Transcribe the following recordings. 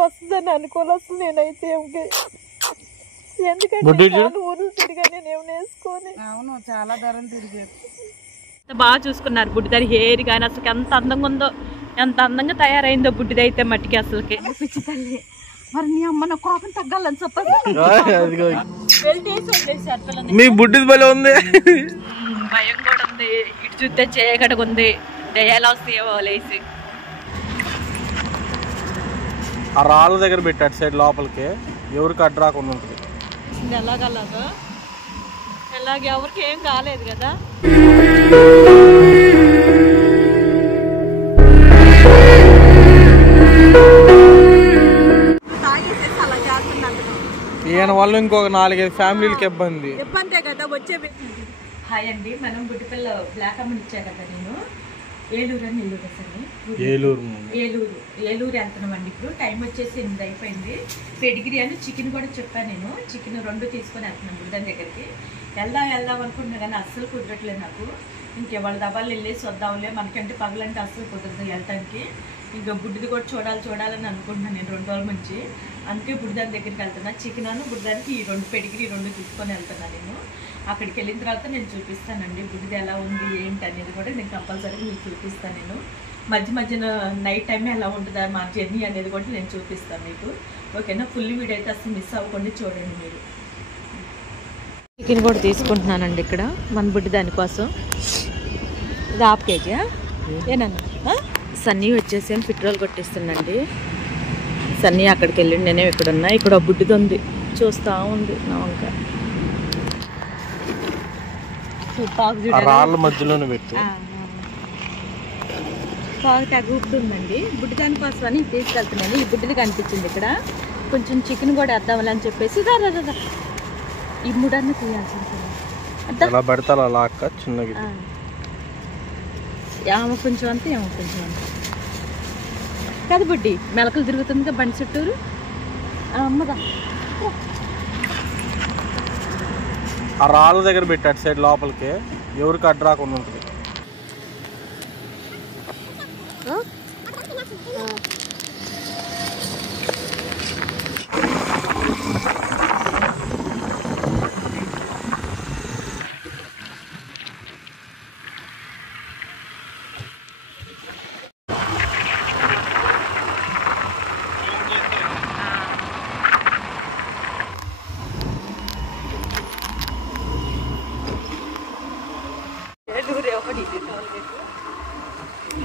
వస్తుందని అనుకోవాలి అసలు నేనైతే ఎందుకంటే ఊర్లు తిరిగా నేను వేసుకొని. అవును, చాలా దూరం తిరిగారు. బాగా చూసుకున్నారు బుడ్డిదారి హెయిర్ కానీ అసలు ఎంత అందంగా ఉందో, ఎంత అందంగా తయారైందో బుడ్డిది అయితే మట్టికి అసలుకి. పిచ్చి తల్లి, మరి నీ అమ్మ నా కోపం తగ్గాలని చెప్పాలి. మీ బుడ్డిది భలే ఉంది, భయం కూడా ఉంది, ఇటు చూస్తే చేయగడగా ఉంది, దయాలు వస్తాయో లేసి. ఆ రాళ్ళ దగ్గర పెట్టాడు సైడ్ లోపలికి, ఎవరికి అడ్డు రాకుండా ఉంటుంది. ఎలాగలాగా ఎలాగ ఎవరికి ఏం కాలేదు కదా. ఈయన వల్ల ఇంకొక 4-5 ఫ్యామిలీలకి ఇబ్బందే కదా వచ్చేవి. హాయ్ అండి, మనం బుట్టిపిల్ల బ్లాక్ అమ్మని ఇచ్చా కదా నేను, ఏలూరు అని నెల్లూరు అసలు ఏలూరు వెళ్తున్నామండి. ఇప్పుడు టైం వచ్చేసి 8 అయిపోయింది. పెడిగిరి అని చికెన్ కూడా చెప్పాను నేను, చికెన్ 2 తీసుకొని వెళ్తున్నాను బుడ్డదాని దగ్గరికి. వెళ్దాం అనుకుంటున్నా కానీ అస్సలు కుదరట్లేదు నాకు. ఇంకెవాళ్ళ దబాలు వెళ్ళేసి వద్దాంలే, మనకంటే పగలంటే అస్సలు కుదరదు వెళ్ళటానికి. ఇంకా బుడ్డిది కూడా చూడాలని అనుకుంటున్నాను నేను 2 రోజుల నుంచి. అందుకే బుడ్డదాని దగ్గరికి వెళ్తున్నా. చికెన్ బుడ్డదానికి ఈ 2 పెడిగిరి 2 తీసుకొని వెళ్తున్నాను నేను. అక్కడికి వెళ్ళిన తర్వాత నేను చూపిస్తానండి బుడ్డిది ఎలా ఉంది ఏంటి అనేది కూడా నేను కంపల్సరీగా మీకు చూపిస్తాను. నేను మధ్యన నైట్ టైం ఎలా ఉంటుందా మా జర్నీ అనేది కూడా నేను చూపిస్తాను మీకు. ఓకేనా, ఫుల్ వీడియో అయితే అసలు మిస్ అవ్వకుండా చూడండి మీరు. చికెన్ కూడా తీసుకుంటున్నానండి ఇక్కడ మన బుడ్డి దానికోసం. ఇది 1/2 kg ఏనన్నా. సన్నీ వచ్చేసి పెట్రోల్ కొట్టిస్తుందండి. సన్నీ అక్కడికి వెళ్ళిండి, నేనే ఇక్కడున్నా. ఇక్కడ బుడ్డిది ఉంది, చూస్తూ ఉంది నా వంక. రాళ్ళ మధ్యలోనే పెట్టి బాగా తగ్గుతుందండి. బుడ్డి దానికోసం అని తీసుకెళ్తున్నాను. ఈ బుడ్డిది కనిపించింది ఇక్కడ, కొంచెం చికెన్ కూడా వేద్దామని అని చెప్పేసి ఈ 3 అన్న తీయాల్సింది. అలా పెడతారు అలా అక్క చిన్నగా. ఏమో కొంచెం అంతే, ఏమో కొంచెం అంతే కదా. బుడ్డి మెలకలు తిరుగుతుందిగా బండి చుట్టూరు. అమ్మదా ఆ రాళ్ళ దగ్గర పెట్టాడు సైడ్ లోపలికి, ఎవరికి అడ్డు రాకుండా ఉంటుంది.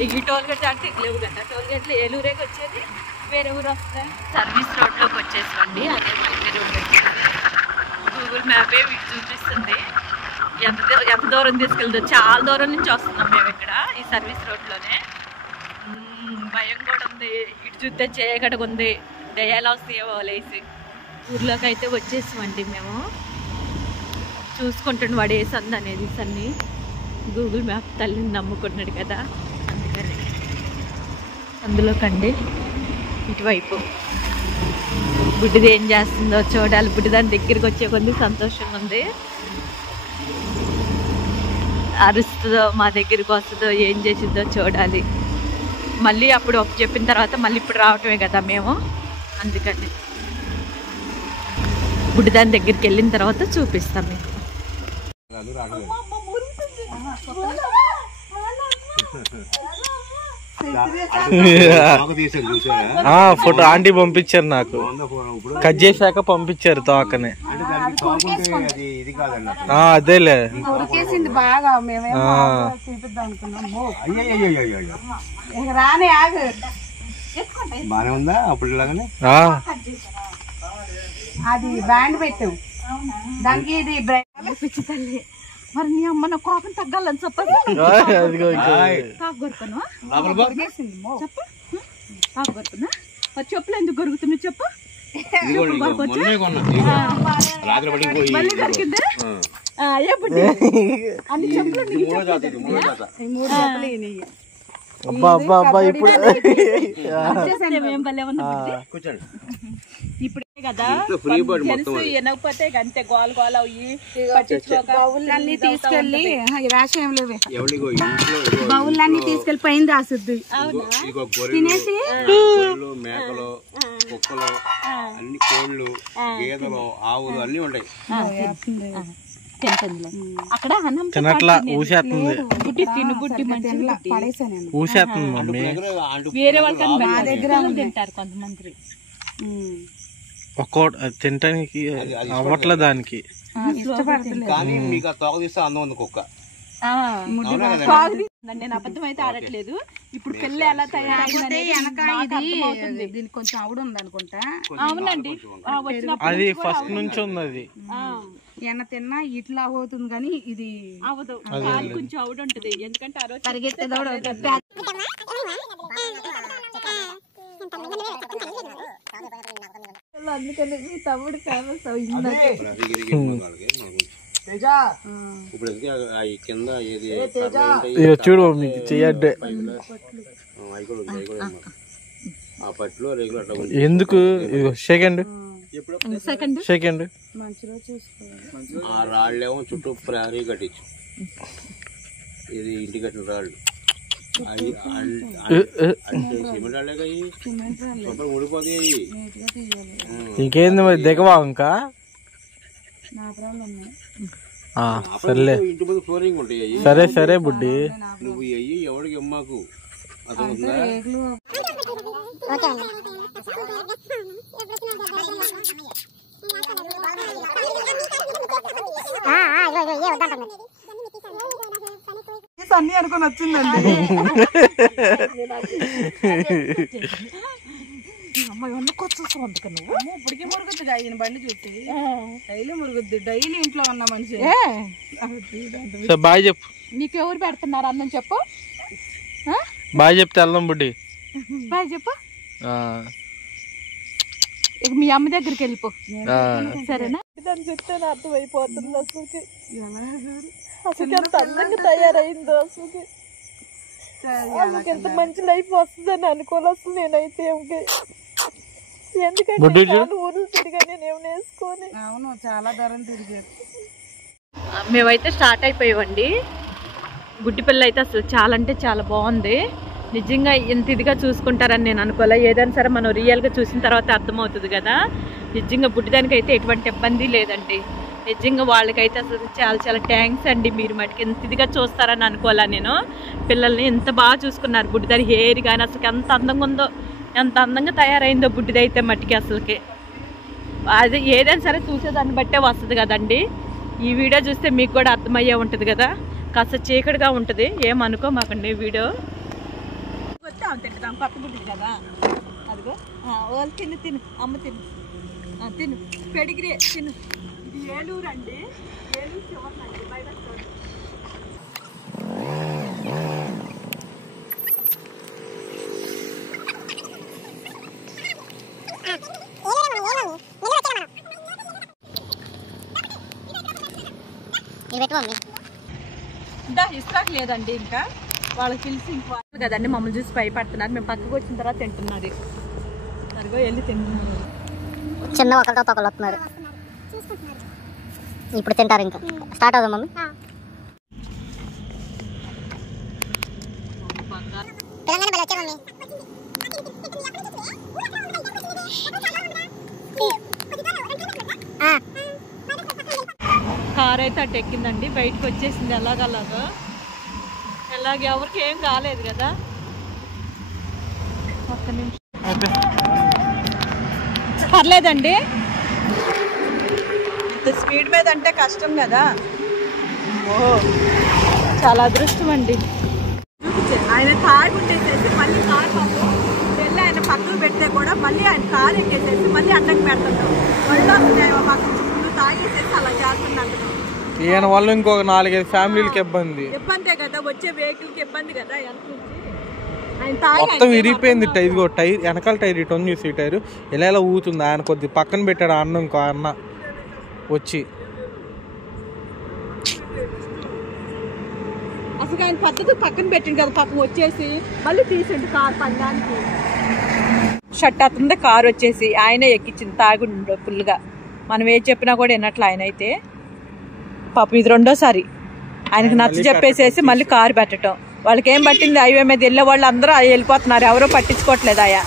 ఈ టోల్ గేట్ అంటే లేవు కదా, టోల్ గేట్లు ఏలూరేకి వచ్చేది, వేరే ఊరు వస్తాయి. సర్వీస్ రోడ్లోకి వచ్చేసండి, అదే మైకే రోడ్ వచ్చేసి. గూగుల్ మ్యాప్ చూపిస్తుంది ఎంత దూరం తీసుకెళ్తుందో. చాలా దూరం నుంచి వస్తున్నాం మేము ఇక్కడ ఈ సర్వీస్ రోడ్లోనే. భయం కూడా ఉంది, ఇటు చూస్తే చేయగడగా ఉంది, దయాలు వస్తాయో లేసి. ఊర్లోకి అయితే వచ్చేసామండి మేము. చూసుకుంటుండే వాడు ఏ సంది అనేది. సన్ని గూగుల్ మ్యాప్ తల్లిని నమ్ముకున్నాడు కదా, అందుకని. అందులోకండి ఇటువైపు బుడ్డిది ఏం చేస్తుందో చూడాలి. బుడ్డి దాని దగ్గరికి వచ్చే కొద్ది సంతోషంగా ఉంది. అరుస్తుందో మా దగ్గరికి వస్తుందో ఏం చేసిందో చూడాలి. మళ్ళీ అప్పుడు ఒక చెప్పిన తర్వాత మళ్ళీ ఇప్పుడు రావటమే కదా మేము, అందుకని బుడ్డి దాని దగ్గరికి వెళ్ళిన తర్వాత చూపిస్తాం మీకు. ఫోటో ఆంటీ పంపించారు నాకు, కట్ చేశాక పంపించారు తోకనే. అదేలే బాగా బానే ఉందా అప్పుడు లాగానే. అది బ్యాండ్ పెట్టాం దానికి, ఇది పిచ్చి తల్లి, మరి నీ అమ్మ నా కోపం తగ్గాలని చెప్పదు. చెప్పులు ఎందుకు గొరుగుతున్నావు చెప్పు. మళ్ళీ దొరికింది అన్ని చెప్పులు. ఇప్పుడు కదా తెలుసు వినకపోతే అంతే గోల గోల అయ్యి బౌళ్ళన్నీ తీసుకెళ్ళి బౌళ్ళన్నీ తీసుకెళ్ళి పైన రాసుద్ది తినేసి మేకలు కుక్కలు అన్ని కోళ్ళు గేదెలు ఆవులు అన్ని ఉంటాయి. అక్కడ తినట్లా ఊసేస్తుంది బుట్టి తిను బుట్టి మంచిగా ఊసేస్తుంది మమ్మీ. వేరే వాళ్ళకి తింటారు కొంతమంది. ఒక్కో తినటానికి అవ్వట్లే దానికి. కానీ మీకు ఆ తోక తీస్తే అందం ఉంది కుక్క. నేను అబద్ధం అయితే ఆడట్లేదు. ఇప్పుడు పిల్ల ఎలా తయారైంది దీనికి కొంచెం ఆవిడ ఉంది అనుకుంటా. అవునండి అది ఫస్ట్ నుంచి ఉంది. అది ఎన్న తిన్నా ఇట్లా అవుతుంది కానీ ఇది అవదు కొంచెం ఆవిడ ఉంటది. ఎందుకంటే ఆ రోజు అందుకని మీ తమ్ముడు ఫేమస్ చూడు మీకు చెయ్యడ్డే ఎందుకు సెకండ్ సెకండ్ ఆ రాళ్ళేమో చుట్టూ ప్రహరీ కట్టించు. ఇది ఇంటి కట్టిన రాళ్ళు సిమెంట్ రాళ్ళే ఊడిపోతాయి. ఇంకేంది మరి దిగవా ఇంకా? సర్లే ఇంటి ముందు ఫ్లోరింగ్ ఉంటాయి. సరే సరే బుడ్డి నువ్వు అయ్యి ఎవరికి ఇమ్మాకు అర్థమవుతుందా? అన్ని అనుకుని వచ్చిందండి. ఇప్పటికీ మురుగుద్ది ఆయన బండి చూసి డైలీ మురుగుద్ది. డైలీ ఇంట్లో ఉన్న మనిషి. బాయ్ చెప్పు. నీకెవరు పెడుతున్నారు అన్నం చెప్పు. బాయ్ చెప్తే వెళ్దాం బుడ్డి. బాయ్ చెప్పు. ఇక మీ అమ్మ దగ్గరికి వెళ్ళిపో సరేనా? దాన్ని చెప్తే అర్థమైపోతుంది. అసలు ఎంత అందంగా తయారైందో. అసలు ఎంత మంచి లైఫ్ వస్తుందని అనుకోవాలి అసలు నేనైతే. ఎందుకంటే ఊర్లు తిరిగా నేను వేసుకొని. అవును చాలా దూరం తిరిగారు. మేమైతే స్టార్ట్ అయిపోయామండి. గుడ్డి పిల్ల అయితే అసలు చాలా అంటే చాలా బాగుంది. నిజంగా ఎంత ఇదిగా చూసుకుంటారని నేను అనుకోలే. ఏదైనా సరే మనం రియల్గా చూసిన తర్వాత అర్థమవుతుంది కదా. నిజంగా బుడ్డిదానికి అయితే ఎటువంటి ఇబ్బంది లేదండి. నిజంగా వాళ్ళకైతే అసలు చాలా చాలా థ్యాంక్స్ అండి. మీరు మటుకు ఎంత ఇదిగా చూస్తారని అనుకోలే నేను. పిల్లల్ని ఎంత బాగా చూసుకున్నారు. బుడ్డిదాని హెయిర్ కానీ అసలు ఎంత అందంగా ఉందో, ఎంత అందంగా తయారైందో బుడ్డిదైతే మట్టికి అసలుకి. అది ఏదైనా సరే చూసేదాన్ని బట్టే వస్తుంది కదండి. ఈ వీడియో చూస్తే మీకు కూడా అర్థమయ్యే ఉంటుంది కదా. కాస్త చీకటిగా ఉంటుంది, ఏమనుకోమాకండి వీడియో. తింటాం కొత్త బుడ్డి కదా. అదిగో వాళ్ళు తిను తిను అమ్మ తిను తిను పెడిగిరే తిను. ఇది ఏలూరు అండి. ఏలూరు చివరినండి బయట. ఇంకా ఇస్తాకు లేదండి. ఇంకా వాళ్ళకి పిలిచి ఇంకో కదండి మమ్మల్ని చూసి భయపడుతున్నారు. మేము పక్కకు వచ్చిన తర్వాత తింటున్నది. సరిగా వెళ్ళి తింటున్నారు. చిన్న ఒకరితో ఒకళ్ళు వస్తున్నారు. ఇప్పుడు తింటారు. ఇంకా స్టార్ట్ అవుదాం మమ్మీ. కార్ అయితే అటు ఎక్కిందండి. బయటకు వచ్చేసింది ఎలాగలాగా. ఎలాగ ఎవరికి ఏం కాలేదు కదా. ఒక్క నిమిషం పర్లేదండి. ఇంత స్పీడ్ మీద అంటే కష్టం కదా. ఓ చాలా అదృష్టం అండి. ఆయన కారు కొట్టేసేసి మళ్ళీ కారు పంపు వెళ్ళి ఆయన పక్కన పెడితే కూడా మళ్ళీ ఆయన కారు ఎక్కేసేసి మళ్ళీ అడ్డంకి పెడుతున్నాం. మళ్ళీ తాగేసేసి అలా చేస్తున్నాను. ఈయన వల్ల ఇంకొక 4-5 ఫ్యామిలీలకి ఇబ్బంది. ఇబ్బందే కదా. వచ్చే వెహికల్కి ఇబ్బంది కదా. మొత్తం విరిగిపోయింది. ఇదిగో టైర్ వెనకాల టైర్ ఇటు ఉంది చూసి టైర్ ఇలా ఇలా ఊగుతుంది. ఆయన కొద్ది పక్కన పెట్టాడు అన్న. ఇంకో అన్న వచ్చి అసలు ఆయన పద్ధతి పక్కన పెట్టింది కదా. పక్కన వచ్చేసి మళ్ళీ తీసిండు కారు పందానికి. షట్ అవుతుంది. కారు వచ్చేసి ఆయనే ఎక్కించింది తాగుండు ఫుల్గా. మనం ఏం చెప్పినా కూడా వినట్లు ఆయన అయితే. పాపం ఇది రెండోసారి ఆయనకు నచ్చ చెప్పేసేసి మళ్ళీ కారు పెట్టడం. వాళ్ళకి ఏం పట్టింది? హైవే మీద వెళ్ళే వాళ్ళు అందరూ వెళ్ళిపోతున్నారు, ఎవరో పట్టించుకోవట్లేదు. అయ్యా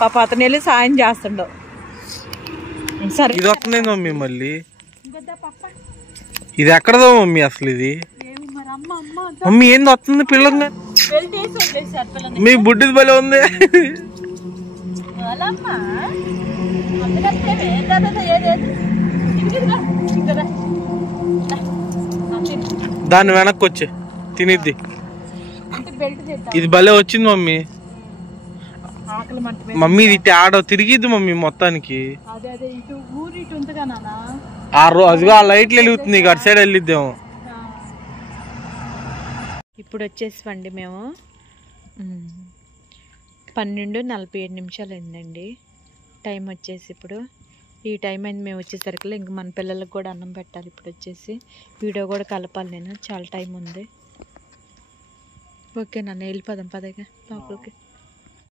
పాప అతను వెళ్ళి సాయం చేస్తుండో. సరే ఇది వస్తుంది మమ్మీ. మళ్ళీ ఇది ఎక్కడదో మమ్మీ అసలు? ఇది మమ్మీ ఏంది వస్తుంది పిల్లలు? మీ బుడ్డిది భలే ఉంది. దాన్ని వెనక్కి వచ్చే తినిద్ది. ఇది భలే వచ్చింది మమ్మీ. మమ్మీ ఇది ఆడ తిరిగిద్ది మమ్మీ మొత్తానికి. అదిగో ఆ లైట్లు వెలుగుతుంది, అటు సైడ్ వెళ్ళిద్దాము. ఇప్పుడు వచ్చేసివండి మేము 12:47 అయిందండి టైం వచ్చేసి. ఇప్పుడు ఈ టైం అయింది మేము వచ్చేసరికి. ఇంక మన పిల్లలకు కూడా అన్నం పెట్టాలి. ఇప్పుడు వచ్చేసి వీడియో కూడా కలపాలి నేను, చాలా టైం ఉంది. ఓకే నన్ను వెళ్ళిపోదాం పదగా లోపలికి.